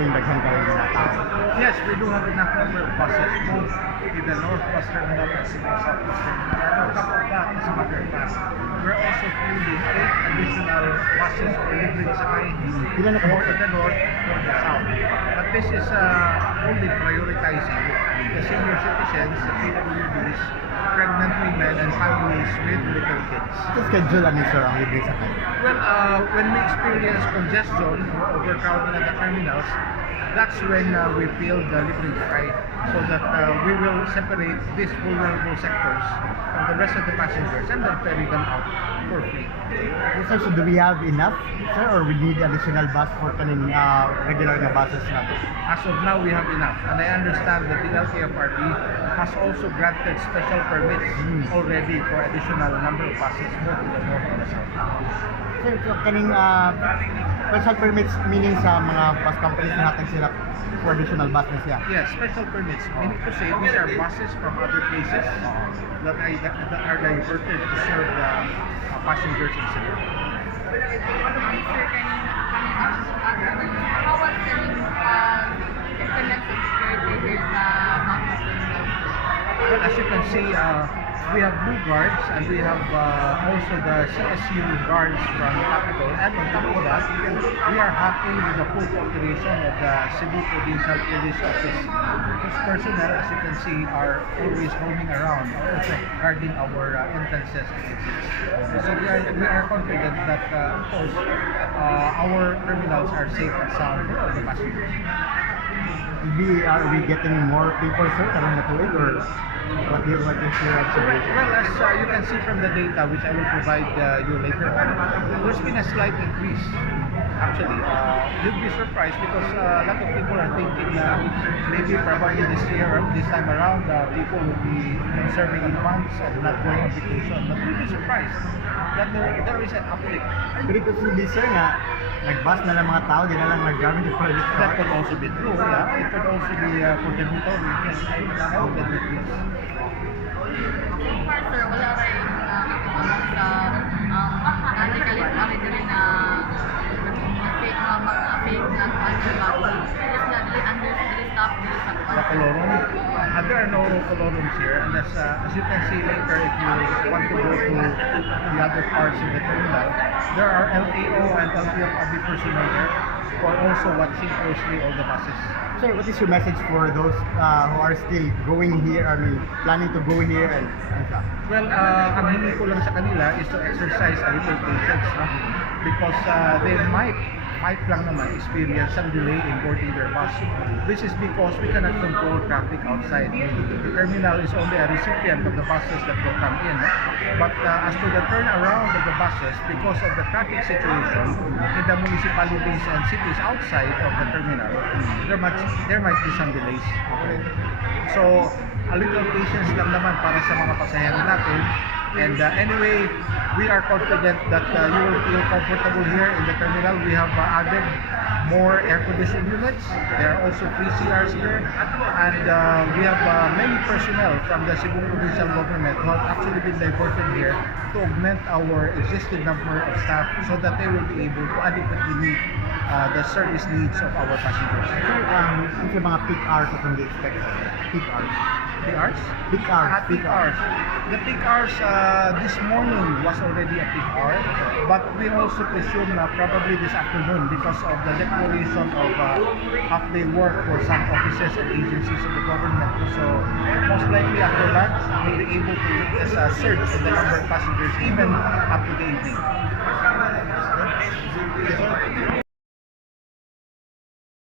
rin daghang kayo na tao. Yes, we do have enough number of buses, both in the Northwest Terminal and Cebu Southwest Terminal. And on top of that, as a matter of fact, we're also fielding 8 additional buses for libreng sakay Ilan na po? for the North or the South. But this is only prioritizing the senior citizens, the PWDs, pregnant women, and families with little kids. Ito schedule lang sir ang libre sa kayo. Well, when we experience congestion or overcrowding at the terminals, that's when we build the libreng sakay so that we will separate these vulnerable sectors from the rest of the passengers and then ferry them out for free. Sir, so do we have enough, sir, or we need additional bus for kaning regular na buses natin? As of now, we have enough, and I understand that the LTFRB has also granted special permits already for additional number of buses both in the north and the south. Sir, so kaning special permits meaning sa mga bus companies na natin sila for additional bus na siya? Yes, special permits, meaning to say these are buses from other places that are diverted to serve the passengers in Cebu. Well, as you can see, we have blue guards and we have also the CSU guards from the capital. And on top of that, we are happy with the full cooperation of the Cebu Provincial Police Office. Those personnel, as you can see, are always roaming around, also guarding our entrances and exits. So we are confident that, of course, our terminals are safe and sound for all the passengers. Are we getting more people, sir, karang natuloy, or what is your observation? Well, as you can see from the data, which I will provide you later on, there's been a slight increase. Actually, you'd be surprised because a lot of people are thinking maybe probably this time around, people will be conserving in funds and not going on vacation. But you'd be surprised that there is an uptick. Pero ito si sir nga, nag-bus na lang mga tao, di na lang nag-gamit yung private car. That could also be true, yeah. It could also be contributory. Yes, I would admit this. So far, sir, wala rin nakikita sa nanay din na fake na underbody. Just na dili stop dili sa The colorum. There are no colorums here, and as you can see later, if you want to go to the other parts of the terminal, there are LTO and LTFRB personnel there who are also watching closely all the buses. Sir, what is your message for those who are still going here, planning to go here and stuff? Well, ang hindi ko lang sa kanila is to exercise a little patience, no? Because they might lang naman experience some delay in boarding their bus. This is because we cannot control traffic outside. The terminal is only a recipient of the buses that will come in. But as to the turnaround of the buses, because of the traffic situation in the municipalities and cities outside of the terminal, there might be some delays. So, a little patience lang naman para sa mga pasahero natin. And anyway, we are confident that you will feel comfortable here in the terminal. We have added more air conditioned units. There are also 3 CRs here, and we have many personnel from the Cebu Provincial Government who have actually been diverted here to augment our existing number of staff so that they will be able to adequately meet the service needs of our passengers. Sir, ano yung mga peak hours na we expect? Peak hours? Peak hours? Peak hours. Peak hours. The peak hours this morning was already a peak hour, but we also presume probably this afternoon because of the declaration of half-day work for some offices and agencies of the government. So most likely after lunch, we'll be able to witness a surge in the number of passengers even up to the evening.